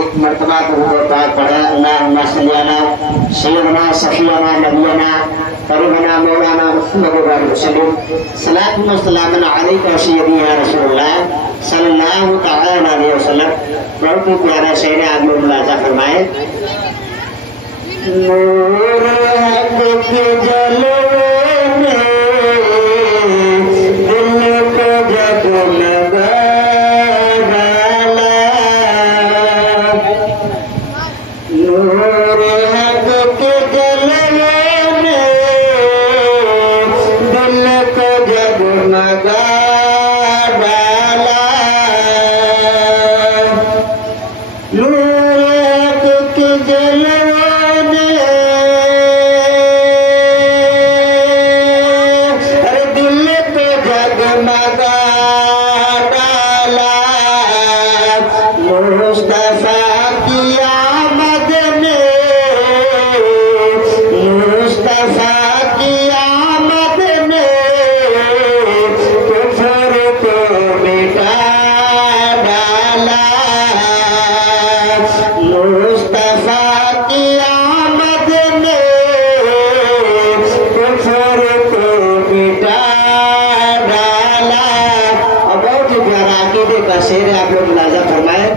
एक मरतबा दरूद पाक पढ़ा, अल्लाहुम्मा सल्ली अला सय्यदना सफियना नबियना करीमना मौलाना मुहम्मद वसल्लम सलातु व सलामुन अलैका सय्यदी या रसूलुल्लाह सल्लल्लाहु तआला अलैहि वसल्लम। बहुत ही प्यारा शेर है, आप लोग मुलाजा फरमाए। नूर हक के जलवे में दिल को जगमगा डाला, नूर हक के जलवे में दिल को जगमगा डाला, नूर हक के जलवे शेर आप लोग मुलाजा फरमाए।